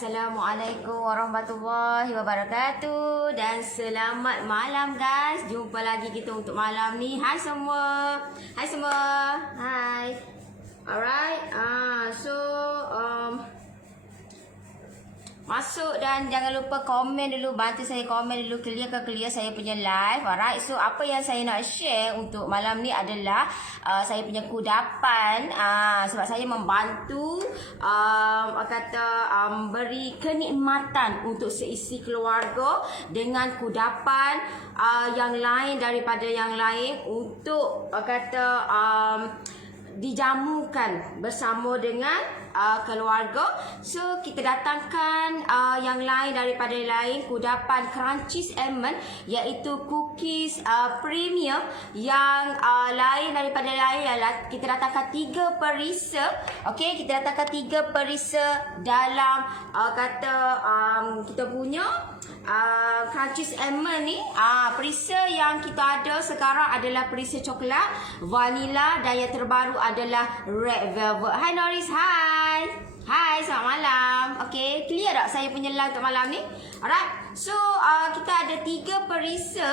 Assalamualaikum warahmatullahi wabarakatuh. Dan selamat malam guys. Jumpa lagi kita untuk malam ni. Hai semua. Hai semua. Hai. Alright. Masuk dan jangan lupa komen dulu. Bantu saya komen dulu. Clear saya punya live. Alright. So apa yang saya nak share untuk malam ni adalah saya punya kudapan. Sebab saya membantu beri kenikmatan untuk seisi keluarga dengan kudapan yang lain daripada yang lain untuk dijamukan bersama dengan keluarga. So kita datangkan yang lain daripada lain, kudapan Crunchies Almond, iaitu cookies premium yang lain daripada lain ialah kita datangkan 3 perisa. Okey, kita datangkan 3 perisa dalam kita punya Crunchies Almond ni. Perisa yang kita ada sekarang adalah perisa coklat, vanilla dan yang terbaru adalah red velvet. Hai Norris, hai. Hai, selamat malam. Okey, clear tak saya punya live untuk malam ni? Alright. So, kita ada 3 perisa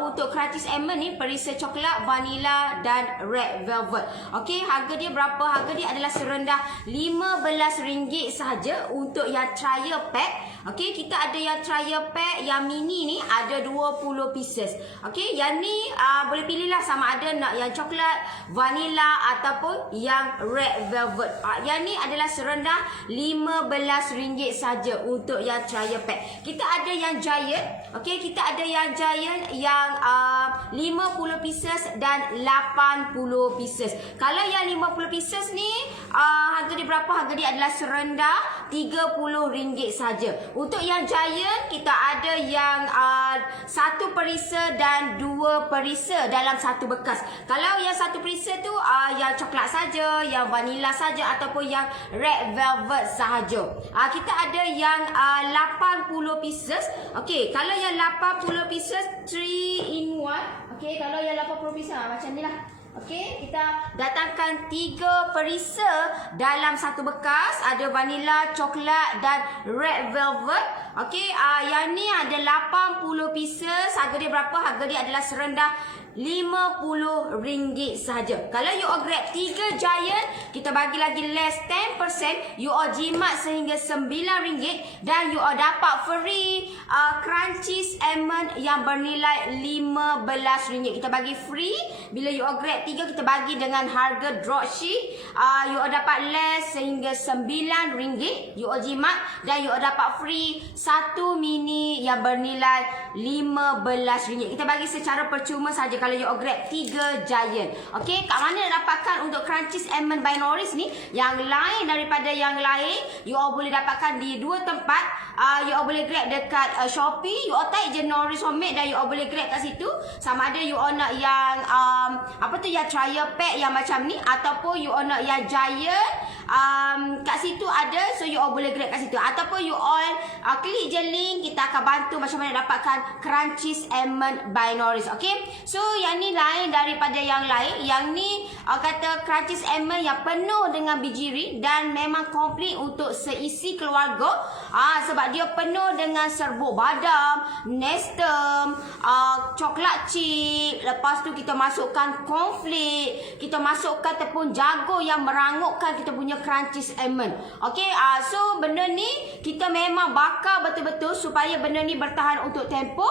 untuk Crunchies Almond ni, perisa coklat, vanilla dan red velvet. Okey, harga dia berapa? Harga dia adalah serendah RM15 sahaja untuk yang trial pack. Okey, kita ada yang trial pack yang mini ni ada 20 pieces. Okey, yang ni boleh pilihlah sama ada nak yang coklat, vanilla ataupun yang red velvet. Yang ni adalah serendah RM15 saja untuk yang trial pack. Kita ada yang giant. Okey, kita ada yang giant yang 50 pieces dan 80 pieces. Kalau yang 50 pieces ni harga dia berapa? Harga dia adalah serendah RM30 saja. Untuk yang giant kita ada yang 1 perisa dan 2 perisa dalam satu bekas. Kalau yang 1 perisa tu yang coklat saja, yang vanilla saja ataupun yang red velvet sahaja. Kita ada yang 80 pieces. Okey, kalau yang 80 pieces 3 in 1. Okey, kalau yang 80 pieces macam ni lah. Okey, kita datangkan 3 perisa dalam satu bekas. Ada vanilla, coklat dan red velvet. Okey, yang ni ada 80 pieces. Harga dia berapa? Harga dia adalah serendah RM50 sahaja. Kalau you all grab 3 giant, kita bagi lagi less 10%. You all jimat sehingga RM9 dan you all dapat free Crunchies Almond yang bernilai RM15. Kita bagi free. Bila you all grab 3, kita bagi dengan harga dropship. You all dapat less sehingga RM9. You all jimat dan you all dapat free 1 mini yang bernilai RM15. Kita bagi secara percuma saja kalau you all grab 3 giant. Okey, kat mana nak dapatkan untuk Crunchies Almond by Norris ni? Yang lain daripada yang lain, you all boleh dapatkan di 2 tempat. You all boleh grab dekat Shopee. You all type je Norris Homemade dan you all boleh grab kat situ. Sama ada you all nak yang yang trial pack yang macam ni ataupun you all nak yang giant, kat situ ada. So you all boleh grab kat situ ataupun you all klik je link. Kita akan bantu macam mana dapatkan Crunchies Almond by Norris. Okey, so yang ni lain daripada yang lain. Yang ni kata Crunchies Almond yang penuh dengan biji dan memang komplit untuk seisi keluarga. Sebab dia penuh dengan serbuk badam, nestem, coklat chip. Lepas tu kita masukkan cornflake, kita masukkan tepung jagung yang merangukkan kita punya Crunchies Almond. Okey, so benda ni kita memang bakar betul-betul supaya benda ni bertahan untuk tempoh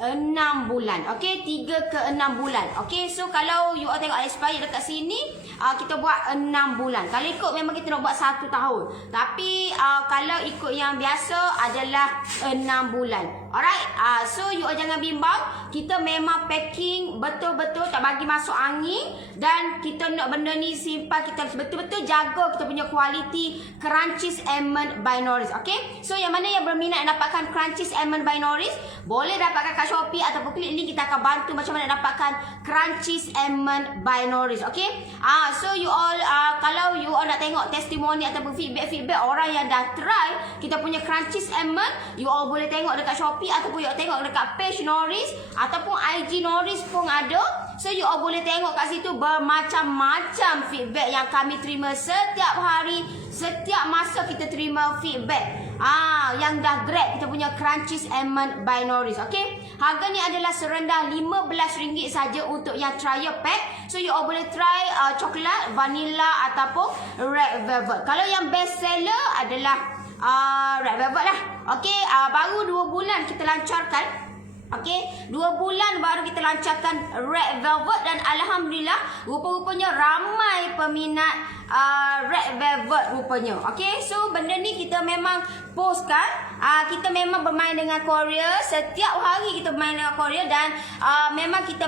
6 bulan. Okey, 3 ke 6 bulan. Okey, so kalau you all tengok expired dekat sini, kita buat 6 bulan. Kalau ikut memang kita nak buat 1 tahun. Tapi kalau ikut yang biasa adalah 6 bulan. Alright, so you all jangan bimbang. Kita memang packing betul-betul, tak bagi masuk angin. Dan kita nak benda ni simpan. Kita betul-betul jaga kita punya kualiti Crunchies Almond by Norris. Okey, so yang mana yang berminat dapatkan Crunchies Almond by Norris, boleh dapatkan kat Shopee ataupun klik link. Kita akan bantu macam mana dapatkan Crunchies Almond by Norris. Okey, so you all kalau you all nak tengok testimoni ataupun feedback orang yang dah try kita punya Crunchies Almond, you all boleh tengok dekat Shopee ataupun you all tengok dekat page Norris ataupun IG Norris pun ada. So you all boleh tengok kat situ bermacam-macam feedback yang kami terima setiap hari, setiap masa kita terima feedback. Yang dah grab kita punya Crunchies Almond by Norris. Okay, harga ni adalah serendah RM15 saja untuk yang trial pack. So you all boleh try coklat, vanilla ataupun red velvet. Kalau yang best seller adalah red velvet lah. Okay, baru 2 bulan kita lancarkan. Okay, 2 bulan baru kita lancarkan red velvet dan alhamdulillah rupa-rupanya ramai peminat red velvet rupanya. Okay, so benda ni kita memang postkan. Kita memang bermain dengan Korea. Setiap hari kita bermain dengan Korea dan memang kita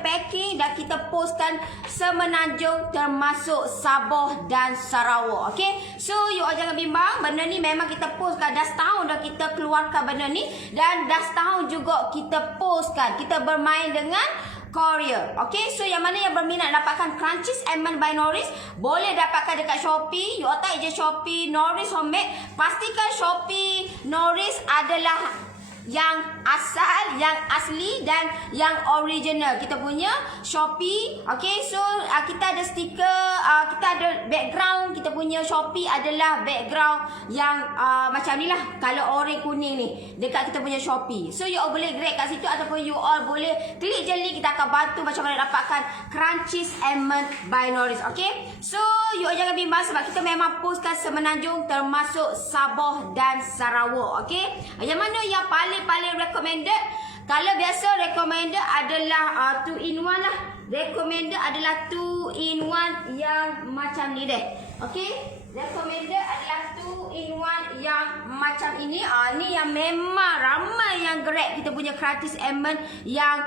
packing dan kita postkan Semenanjung termasuk Sabah dan Sarawak. Okay, so you all jangan bimbang. Benda ni memang kita postkan. Dah setahun dah kita keluarkan benda ni dan dah setahun juga kita postkan. Kita bermain dengan Korea. Okay, so yang mana yang berminat dapatkan Crunchies Almond by Norris, boleh dapatkan dekat Shopee. You all type je Shopee Norris Homemade. Pastikan Shopee Norris adalah yang asal, yang asli dan yang original. Kita punya Shopee. Okay, so kita ada stiker, kita ada background. Kita punya Shopee adalah background yang macam ni lah, kalau orange kuning ni dekat kita punya Shopee. So you all boleh grab kat situ ataupun you all boleh klik je link. Kita akan bantu macam mana dapatkan Crunchies Almond by Norris. Okay, so you all jangan bimbang sebab kita memang postkan Semenanjung termasuk Sabah dan Sarawak. Okay, yang mana yang paling recommended, kalau biasa recommended adalah 2 in 1 lah. Recommended adalah 2 in 1 yang macam ni deh. Okay, recommended adalah 2 in 1 yang macam ini. Ni yang memang ramai yang grab kita punya Crunchies Almond yang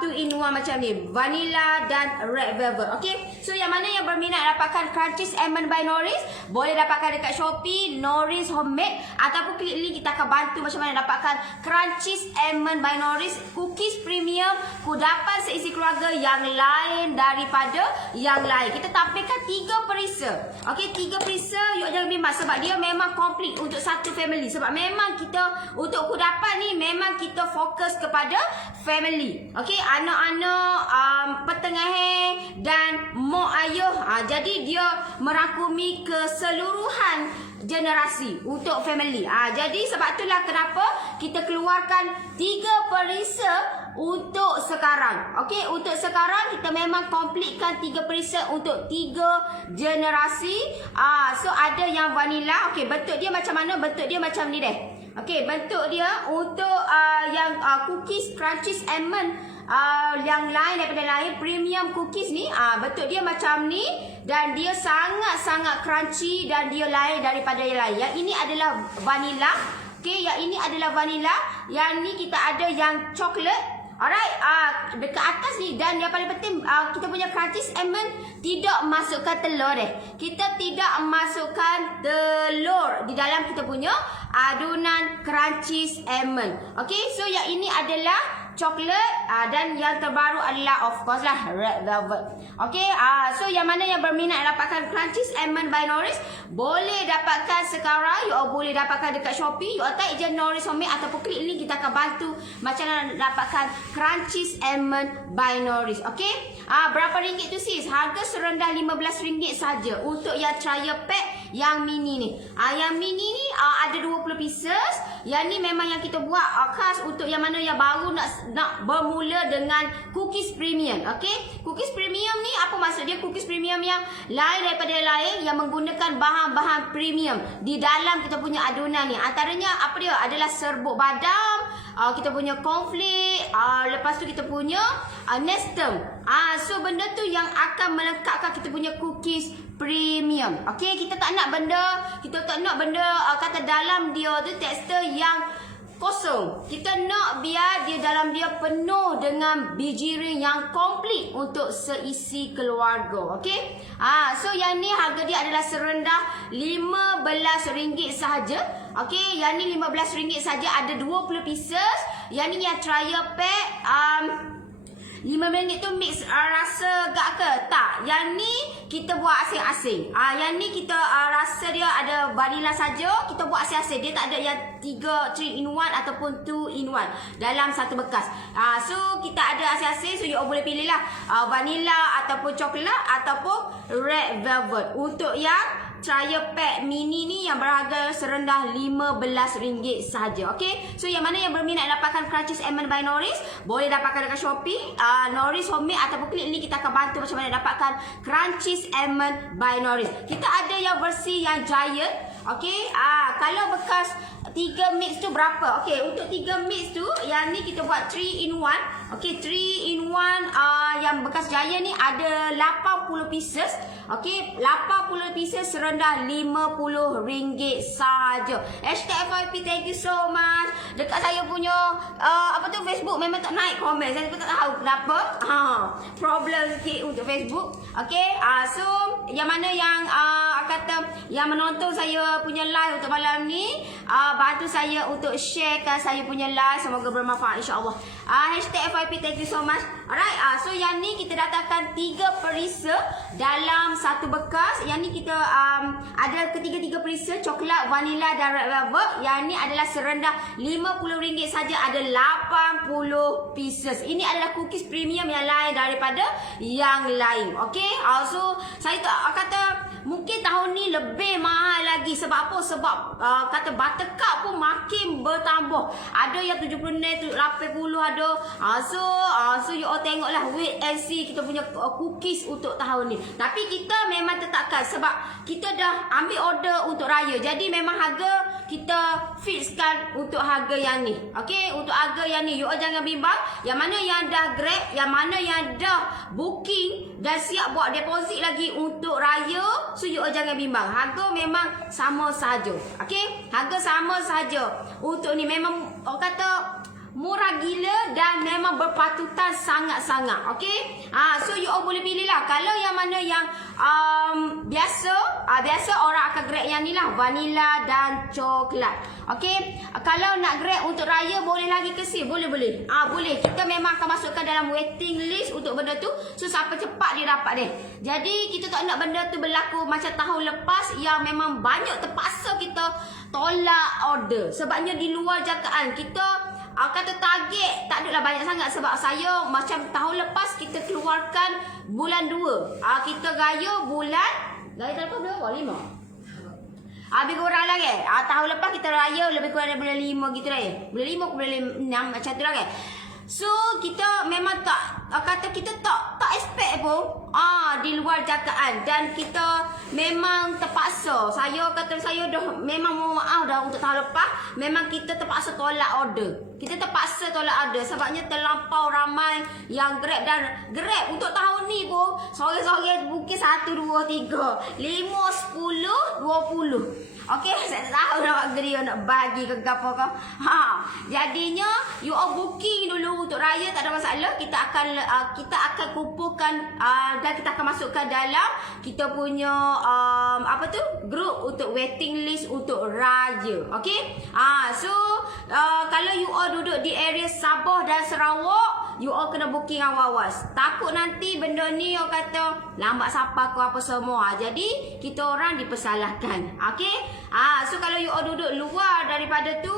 2 in 1 macam ni, vanilla dan red velvet. Okay, so yang mana yang berminat dapatkan Crunchies Almond by Norris, boleh dapatkan dekat Shopee Norris Homemade ataupun klik link. Kita akan bantu macam mana dapatkan Crunchies Almond by Norris, cookies premium, kudapan seisi keluarga yang lain daripada yang lain. Kita tampilkan 3 perisa. Okay, 3 perisa. You jangan bimbang sebab dia memang komplit untuk satu family. Sebab memang kita untuk kudapan ni memang kita fokus kepada family. Okay, anak-anak, pertengahan dan mak ayah. Jadi dia merangkumi keseluruhan generasi untuk family. Jadi sebab itulah kenapa kita keluarkan 3 perisa untuk sekarang. Okey, untuk sekarang kita memang komplitkan 3 perisa untuk 3 generasi. So ada yang vanilla. Okey, bentuk dia macam mana? Bentuk dia macam ni deh. Okey, bentuk dia untuk yang cookies Crunchies Almond yang lain daripada lain, premium cookies ni, bentuk dia macam ni dan dia sangat-sangat crunchy dan dia lain daripada yang lain. Yang ini adalah vanilla. Okey, yang ini adalah vanilla. Yang ni kita ada yang coklat. Alright, dekat atas ni. Dan yang paling penting, kita punya Crunchies Almond tidak masukkan telur deh. Kita tidak masukkan telur di dalam kita punya adunan Crunchies Almond. Okay, so yang ini adalah coklat dan yang terbaru adalah of course lah red velvet. Okay, so yang mana yang berminat dapatkan Crunchies Almond by Norris, boleh dapatkan sekarang. You all boleh dapatkan dekat Shopee. You all type je Norris Homemade ataupun klik link. Kita akan bantu macam mana dapatkan Crunchies Almond by Norris. Okay, berapa ringgit tu sis? Harga serendah RM15 saja untuk yang trial pack yang mini ni. Yang mini ni ada 20 pieces. Yang ni memang yang kita buat khas untuk yang mana yang baru nak bermula dengan cookies premium. Okay, cookies premium ni apa maksud dia? Cookies premium yang lain daripada yang lain, yang menggunakan bahan-bahan premium di dalam kita punya adunan ni. Antaranya apa dia? Adalah serbuk badam, kita punya cornflake, lepas tu kita punya nestem. So benda tu yang akan melengkapkan kita punya cookies premium. Okay, kita tak nak benda kata dalam dia tu tekstur yang kosong. Kita nak biar dia dalam dia penuh dengan biji ring yang komplit untuk seisi keluarga. Okey. So yang ni harga dia adalah serendah RM15 sahaja. Okey, yang ni RM15 saja, ada 20 pieces. Yang ni yang trial pack RM5 tu mix rasa gak ke? Tak. Yang ni kita buat asing-asing. Yang ni kita rasa dia ada vanilla saja. Kita buat asing-asing. Dia tak ada yang 3 in 1 ataupun 2 in 1 dalam satu bekas. So kita ada asing-asing. So you all boleh pilih lah vanilla ataupun coklat ataupun red velvet untuk yang trial pack mini ni yang berharga serendah RM15 sahaja. Okey. So yang mana yang berminat dapatkan Crunchies Almond by Norris, boleh dapatkan dekat Shopee, Norris Homemade, ataupun klik link, kita akan bantu macam mana dapatkan Crunchies Almond by Norris. Kita ada yang versi yang giant. Okey. Kalau bekas 3 mix tu berapa? Okey, untuk 3 mix tu yang ni kita buat 3 in 1. Okey, 3 in 1 yang bekas giant ni ada 80 pieces. Okey, 80 pieces serendah RM50 sahaja. #FYP, thank you so much. Dekat saya punya Facebook memang tak naik komen. Saya pun tak tahu kenapa. Problem sikit untuk Facebook. Okey, so yang mana yang kata yang menonton saya punya live untuk malam ni, bantu saya untuk sharekan saya punya live, semoga bermanfaat insya-Allah. #FYP, thank you so much. Alright, so yang ni kita datangkan 3 perisa dalam satu bekas. Yang ni kita ada ketiga-tiga perisa, coklat, vanila dan red velvet. Yang ni adalah serendah RM50 saja, ada 80 pieces. Ini adalah cookies premium yang lain daripada yang lain. Okey, so saya tak kata mungkin tahun ni lebih mahal lagi. Sebab apa? Sebab kata buttercup pun makin bertambah. Ada yang 70 tu 80 ada. So you all tengoklah, wait and see kita punya cookies untuk tahun ni. Tapi kita memang tetapkan sebab kita dah ambil order untuk raya. Jadi memang harga kita fixkan untuk harga yang ni. Okey, untuk harga yang ni you all jangan bimbang. Yang mana yang dah grab, yang mana yang dah booking dan siap buat deposit lagi untuk raya, so you all jangan bimbang. Harga memang sama saja. Okey, harga sama saja. Untuk ni memang orang kata murah gila dan memang berpatutan sangat-sangat. Okey, so you all boleh pilih lah. Kalau yang mana yang biasa orang akan grab yang ni lah, vanila dan coklat. Okey, kalau nak grab untuk raya boleh lagi ke sini, boleh. Boleh. Kita memang akan masukkan dalam waiting list untuk benda tu. So siapa cepat dia dapat dia. Jadi kita tak nak benda tu berlaku macam tahun lepas yang memang banyak terpaksa kita tolak order. Sebabnya di luar jangkaan kita kata target tak adalah banyak sangat. Sebab saya macam tahun lepas kita keluarkan bulan 2. Kita gaya tahun berapa? 5. Lebih kurang lagi. Tahun lepas kita raya lebih kurang dari bulan 5 gitu lah. Bulan 5 ke bulan 6 macam tu lagi. So kita memang kita tak expect pun di luar jangkaan. Dan kita memang terpaksa. Saya dah memang mohon maaf dah untuk tahun lepas. Memang kita terpaksa tolak order. Sebabnya terlampau ramai yang grab. Dan grab untuk tahun ni pun sore-sore mungkin 1, 2, 3, 5, 10, 20. Okey, saya tak tahu nak bagi nak bagi ke apa ke. Jadinya you all booking dulu untuk raya, tak ada masalah. Kita akan kumpulkan dan kita akan masukkan dalam kita punya grup untuk waiting list untuk raya. Okey? So kalau you all duduk di area Sabah dan Sarawak, you all kena booking awas-awas. Takut nanti benda ni orang kata lambat sampai ke apa semua. Jadi kita orang dipersalahkan. Okey? So kalau you all duduk luar daripada tu,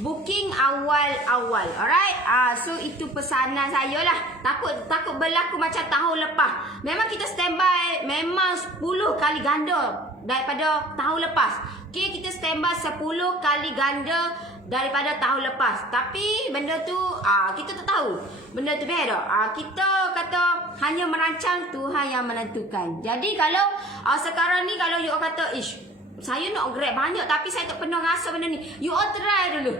booking awal-awal. Alright? So itu pesanan saya lah. Takut berlaku macam tahun lepas. Memang kita standby memang 10 kali ganda daripada tahun lepas. Okay, kita standby 10 kali ganda daripada tahun lepas. Tapi benda tu kita tak tahu. Benda tu beda. Kita kata hanya merancang, Tuhan yang menentukan. Jadi kalau sekarang ni kalau you all kata saya nak grab banyak tapi saya tak pernah rasa benda ni. You all try dulu.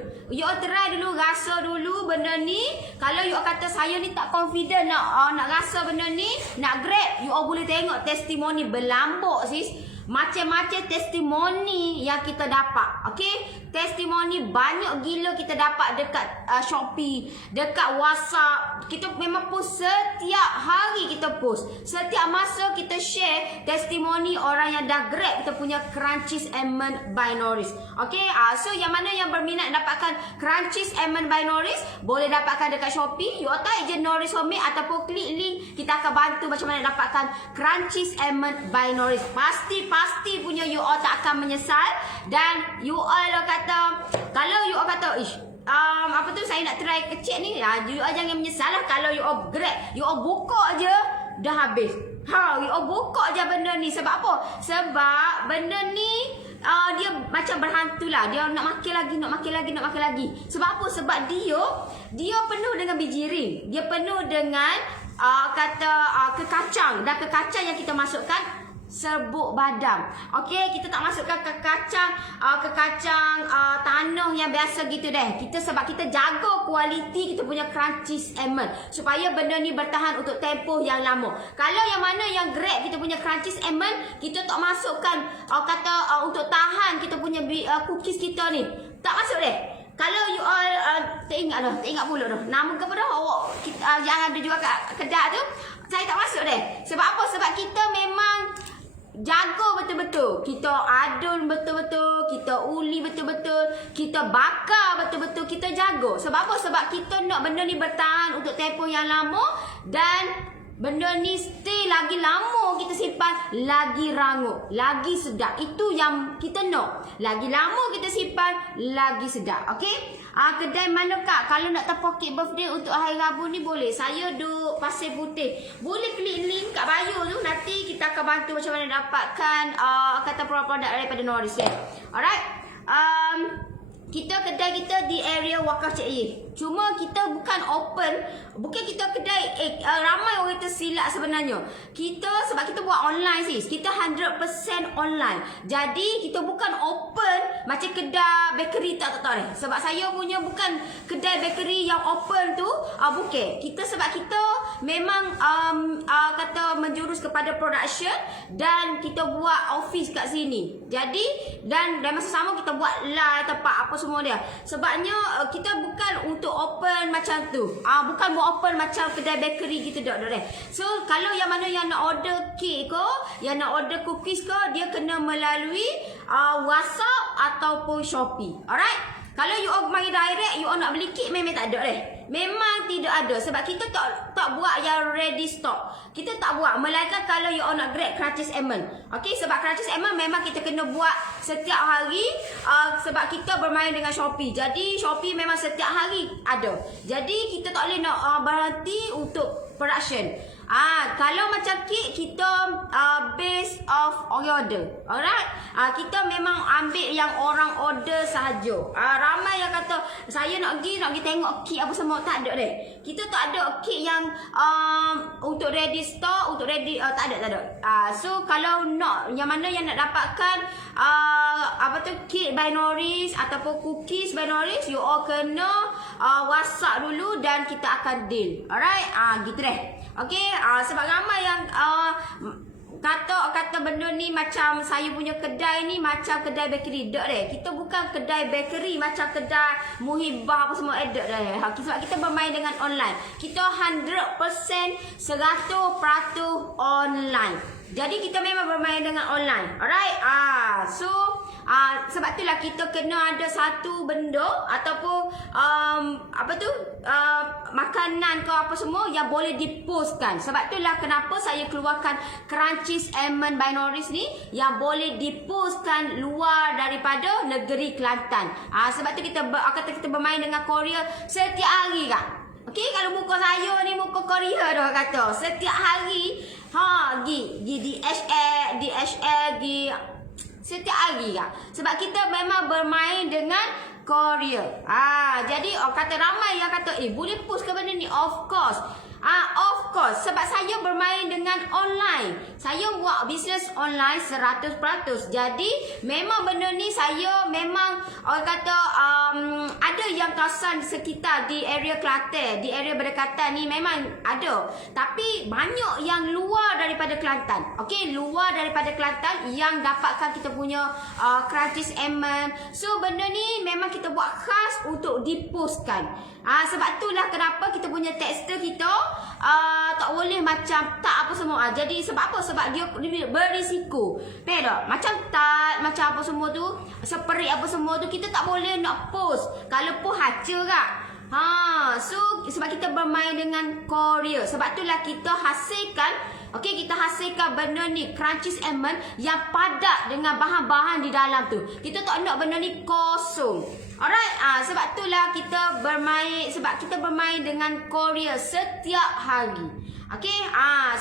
Rasa dulu benda ni. Kalau you all kata saya ni tak confident nak rasa benda ni, nak grab, you all boleh tengok testimoni berlambuk sis. Macam-macam testimoni yang kita dapat. Okey? Testimoni banyak gila kita dapat dekat Shopee, dekat WhatsApp. Kita memang post setiap hari kita post. Setiap masa kita share testimoni orang yang dah grab kita punya Crunchies Almond by Norris. Okey? So yang mana yang berminat dapatkan Crunchies Almond by Norris, boleh dapatkan dekat Shopee. You all type je Norris Homemade ataupun klik link. Kita akan bantu macam mana dapatkan Crunchies Almond by Norris. Pasti punya you all tak akan menyesal. Dan you all kata, kalau you all kata saya nak try kecil ni, you all jangan menyesal lah. Kalau you all grab, you all buka je dah habis. You all buka je benda ni. Sebab apa? Sebab benda ni dia macam berhantu lah. Dia nak makan lagi, nak makan lagi, nak makan lagi. Sebab apa? Sebab dia penuh dengan biji ring. Dia penuh dengan kekacang. Dan kekacang yang kita masukkan serbuk badam. Okey, kita tak masukkan kekacang tanah yang biasa gitu deh. Sebab kita jaga kualiti kita punya crunchy almond supaya benda ni bertahan untuk tempoh yang lama. Kalau yang mana yang grab kita punya crunchy almond, kita tak masukkan untuk tahan kita punya cookies kita ni. Tak masuk deh. Kalau you all tak ingat pula dah. Nama ke apa dah awak yang ada jual kat kedai tu, saya tak masuk deh. Sebab apa? Sebab kita memang jaga betul-betul. Kita adun betul-betul, kita uli betul-betul, kita bakar betul-betul, kita jaga. Sebab apa? Sebab kita nak benda ni bertahan untuk tempoh yang lama dan benda ni stay lagi lama kita simpan, lagi rangup, lagi sedap. Itu yang kita nak. Lagi lama kita simpan, lagi sedap. Okey? Kedai mana kak? Kalau nak terpoket birthday untuk hari Rabu ni boleh. Saya duduk Pasir Putih. Boleh klik link kat bio tu. Nanti kita akan bantu macam mana dapatkan produk daripada Norris. Alright. Kita kedai kita di area Wakaf Cik Ye. Cuma kita bukan kita kedai ramai orang tersilap sebenarnya. Sebab kita buat online sis. Kita 100% online. Jadi kita bukan open macam kedai bakery tak. Sebab saya punya bukan kedai bakery yang open tu, bukan. Sebab kita memang menjurus kepada production dan kita buat office kat sini. Jadi dan masa sama kita buat live tempat apa semua dia. Sebabnya kita bukan untuk open macam tu. Bukan buat open macam kedai bakery gitu dok. So kalau yang mana yang nak order cake ke, yang nak order cookies ke, dia kena melalui WhatsApp ataupun Shopee. Alright? Kalau you all main direct, you all nak beli kek memang tak ada deh. Memang tidak ada. Sebab kita tak buat yang ready stock. Kita tak buat. Melainkan kalau you all nak grab crunchy almond. Okey, sebab crunchy almond memang kita kena buat setiap hari. Sebab kita bermain dengan Shopee. Jadi Shopee memang setiap hari ada. Jadi kita tak boleh nak berhenti untuk production. Kalau macam kek kita base of order. Alright? Kita memang ambil yang orang order sahaja. Ramai yang kata saya nak pergi tengok kek apa semua, tak ada deh. Kita tak ada kek yang untuk ready stock, untuk ready tak ada. So kalau nak yang mana yang nak dapatkan kek by Norris ataupun cookies by Norris, you all kena WhatsApp dulu dan kita akan deal. Alright? Gitu deh. Okey, sebab ramai yang kata benda ni macam saya punya kedai ni macam kedai bakery. Tak deh. Kita bukan kedai bakery macam kedai Muhibah apa semua deh. Sebab kita bermain dengan online. Kita 100% online. Jadi kita memang bermain dengan online. Alright? Sebab itulah kita kena ada satu benda ataupun makanan ke apa semua yang boleh dipostkan. Sebab itulah kenapa saya keluarkan Crunchy Almond by Norris ni yang boleh dipostkan luar daripada negeri Kelantan. Sebab tu kita bermain dengan Korea setiap hari kak. Okey, kalau muka saya ni muka Korea dah kata. Setiap hari pergi DHL setiap hari kak. Sebab kita memang bermain dengan Korea. Jadi kata ramai yang kata boleh post ke benda ni? Of course. Of course. Sebab saya bermain dengan online. Saya buat bisnes online 100%. Jadi memang benda ni saya memang orang kata ada yang kawasan sekitar di area Kelantan, di area berdekatan ni memang ada. Tapi banyak yang luar daripada Kelantan. Okey, luar daripada Kelantan yang dapatkan kita punya Crunchy almond. So benda ni memang kita buat khas untuk dipostkan. Sebab itulah kenapa kita punya tekstil kita tak boleh macam tak apa semua. Jadi sebab apa? Sebab dia berisiko. Faham tak? Macam tak, macam apa semua tu, seperik apa semua tu kita tak boleh nak post. Kalau post haca kak. So sebab kita bermain dengan Korea. Sebab itulah kita hasilkan kita hasilkan benda ni Crunchy almond yang padat dengan bahan-bahan di dalam tu. Kita tak nak benda ni kosong. Alright, sebab itulah kita bermain dengan Korea setiap hari. Okey,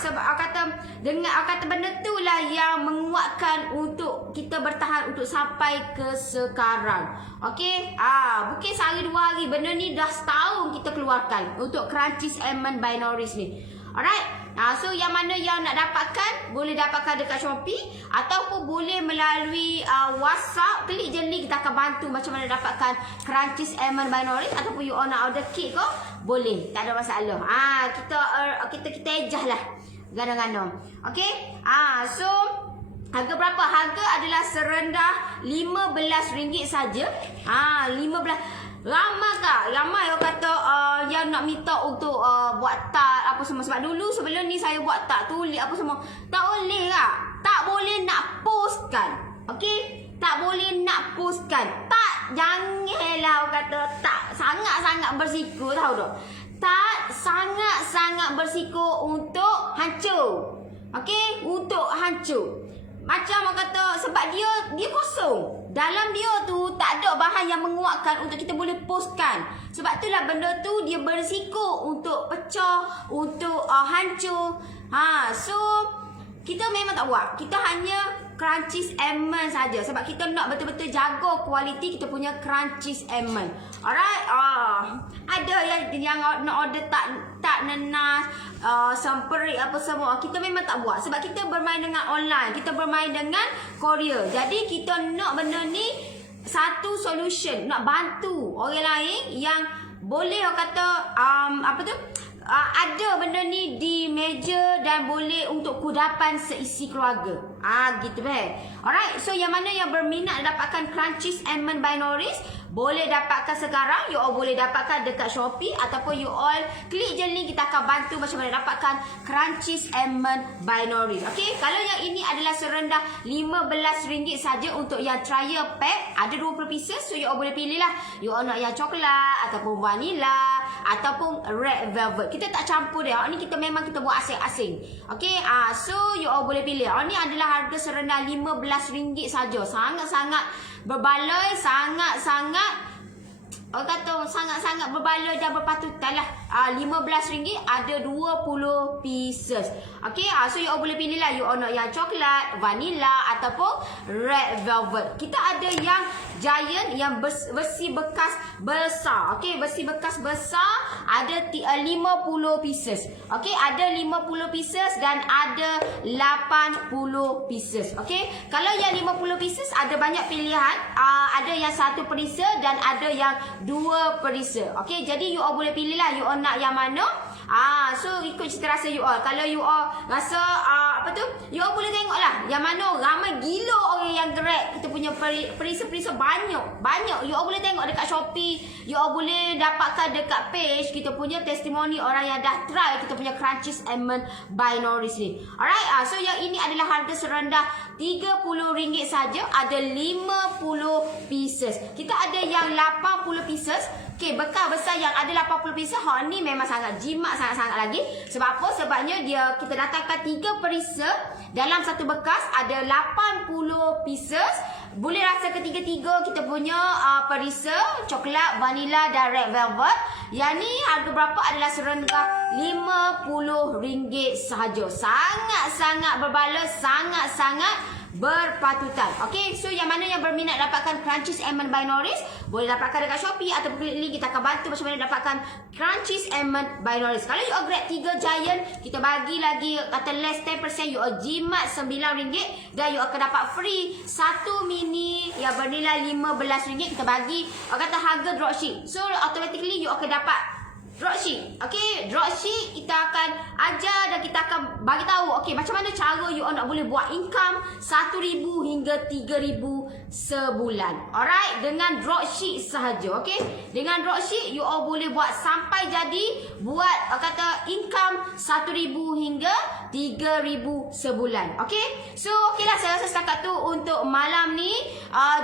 sebab kata dengan kata benda tu lah yang menguatkan untuk kita bertahan untuk sampai ke sekarang. Okey, mungkin sehari 2 hari benda ni dah setahun kita keluarkan untuk Crunchies Almond Binaries ni. Alright. So yang mana yang nak dapatkan boleh dapatkan dekat Shopee ataupun boleh melalui WhatsApp. Klik je link, kita akan bantu macam mana dapatkan Crunchies Almond Binaries ataupun you all nak order kit kau boleh, tak ada masalah. Kita ejah lah gana-gana. Okey. So harga berapa? Harga adalah serendah RM15 saja. 15. Ramai kak? Ramai orang kata yang nak minta untuk buat tart apa semua. Sebab dulu sebelum ni saya buat tart, tulis apa semua. Tak boleh kak. Tak boleh nak postkan. Okey? Tak boleh nak postkan. Tak, janganlah orang kata tak. Sangat-sangat bersiko, tahu tak? Tak sangat-sangat bersiko untuk hancur. Okey? Untuk hancur. Macam orang kata sebab dia kosong. Dalam dia tu tak ada bahan yang menguatkan untuk kita boleh postkan. Sebab itulah benda tu dia berisiko untuk pecah, untuk hancur. So kita memang tak buat. Kita hanya Crunchies Almond saja sebab kita nak betul-betul jaga kualiti kita punya Crunchies Almond. Alright. Ada yang nak order tak nenas, semperik apa semua. Kita memang tak buat sebab kita bermain dengan online. Kita bermain dengan Korea. Jadi kita nak benda ni satu solution, nak bantu orang lain yang boleh orang kata ada benda ni di meja dan boleh untuk kudapan seisi keluarga. Gitu Alright, so yang mana yang berminat dapatkan Crunchies Almond Binaries boleh dapatkan sekarang. You all boleh dapatkan dekat Shopee ataupun you all klik je link, kita akan bantu macam mana dapatkan Crunchies Almond Binaries. Okey, kalau yang ini adalah serendah RM15 saja untuk yang trial pack. Ada 20 pieces, so you all boleh pilih lah. You all nak yang coklat ataupun vanilla ataupun red velvet. Kita tak campur dia. Ni kita memang kita buat asing-asing. Okey, so you all boleh pilih. Ni adalah harga serendah RM15 saja. Sangat-sangat berbaloi, sangat-sangat orang kata sangat-sangat berbaloi dan berpatutan lah. RM15 ada 20 pieces. Okey, so you all boleh pilih lah. You all nak yang coklat, vanilla ataupun red velvet. Kita ada yang giant, yang besi bekas besar. Okey, besi bekas besar ada 50 pieces. Okey, ada 50 pieces dan ada 80 pieces. Okey, kalau yang 50 pieces ada banyak pilihan. Ada yang 1 perisa dan ada yang 2 perisa. Okey, jadi you all boleh pilih lah. You all nak yang mana. So ikut cita rasa you all. Kalau you all rasa you all boleh tengok lah yang mana ramai gila orang yang grab kita punya perisa-perisa banyak. You all boleh tengok dekat Shopee. You all boleh dapatkan dekat page kita punya testimoni orang yang dah try kita punya Crunchies Almond Binaries ni. Alright, so yang ini adalah harga serendah RM30 saja. Ada 50 pieces. Kita ada yang 80 pieces. Okey, bekal besar yang ada 80 pieces. Ni memang sangat jimat, sangat-sangat lagi. Sebab apa? Sebabnya kita datangkan 3 perisa dalam satu bekas. Ada 80 pieces. Boleh rasa ketiga-tiga kita punya perisa, coklat, vanilla dan red velvet. Yang ni harga berapa adalah serendah RM50 sahaja. Sangat-sangat berbaloi, sangat-sangat berpatutan. Okey, so yang mana yang berminat dapatkan Crunchies Almond Binaries boleh dapatkan dekat Shopee ataupun klik link, kita akan bantu macam mana dapatkan Crunchies Almond Binaries. Kalau you all grab 3 giant, kita bagi lagi kata less 10%, you all jimat RM9 dan you akan dapat free 1 mini yang bernilai RM15. Kita bagi kata harga dropship. So automatically you akan dapat dropship. Okey, dropship kita akan ajar dan kita akan bagi tahu okey macam mana cara you all nak boleh buat income RM1,000 hingga RM3,000 sebulan. Alright, dengan dropship sahaja. Okey, dengan dropship you all boleh buat sampai jadi buat kata income RM1,000 hingga RM3,000 sebulan. Okey, so okeylah, saya rasa setakat tu untuk malam ni.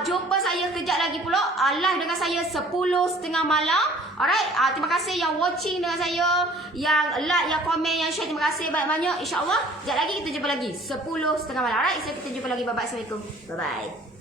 Jumpa saya kejap lagi pula live dengan saya 10:30 malam. Alright, terima kasih yang watching dengan saya, yang like, yang komen, yang share. Terima kasih banyak-banyak. InsyaAllah sekejap lagi kita jumpa lagi 10:30 malam. Alright, so kita jumpa lagi. Bye-bye. Assalamualaikum. Bye-bye.